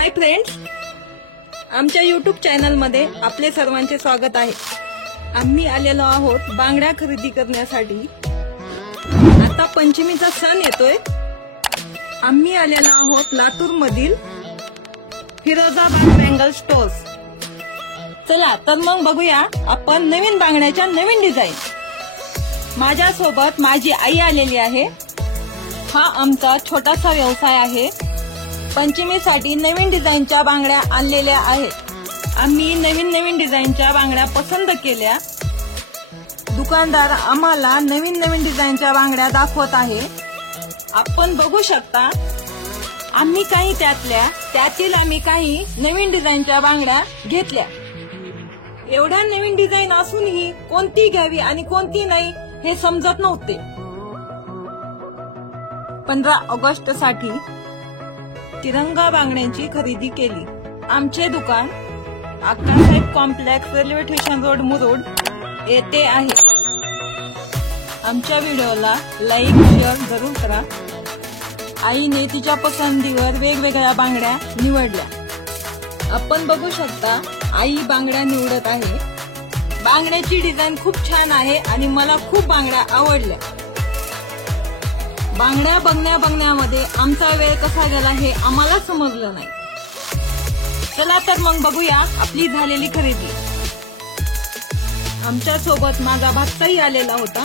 Hi friends, आमच्या YouTube चॅनलमध्ये आपले सर्वांचे स्वागत आहे। आम्ही आलेलो आहोत बांगड्या खरेदी करण्यासाठी। आता पंचमीचा सण येतोय। आम्ही आलेलो आहोत लातूर मधील फिरोजाबाद बँगल स्टोर्स। चला तर मग बघूया आपण नवीन बांगड्याच्या नवीन डिझाइन। माझ्या सोबत माझी आई आलेली आहे। हा आमचा छोटासा व्यवसाय आहे। पंचमीसाठी नवीन डिझाइनच्या बांगड्या आणलेल्या आहेत। आम्ही नवीन डिझाइनच्या बांगड्या पसंत केल्या। दुकानदार आम्हाला नवीन डिझाइनच्या बांगड्या दाखवत आहे। आपण बघू शकता, आम्ही काही त्यातील आम्ही काही नवीन डिझाइनच्या बांगड्या घेतल्या। एवढ्या नवीन डिझाइन असूनही कोणती घ्यावी आणि कोणती नाही हे समजत नव्हते। 15 ऑगस्ट साठी तिरंगा बांगड्यांची खरेदी केली। आमचे दुकान Akkasaheb complex, railway station road, Murud येथे आहे। आमच्या व्हिडिओला लाईक शेअर जरूर करा। आईने तिच्या पसंतीवर वेगवेगळ्या बांगड्या निवडल्या। आपण बघू शकता, आई बांगड्या निवडत आहे। बांगड्याची डिझाइन खूप छान आहे आणि मला खूप बांगड्या आवडल्या। बांगड्या बघण्यामध्ये आमचा वेळ कसा गेला हे आम्हाला समजलं नाही। चला तर मग बघूया आपली झालेली खरेदी। आमच्या सोबत माझा भाचाही आलेला होता।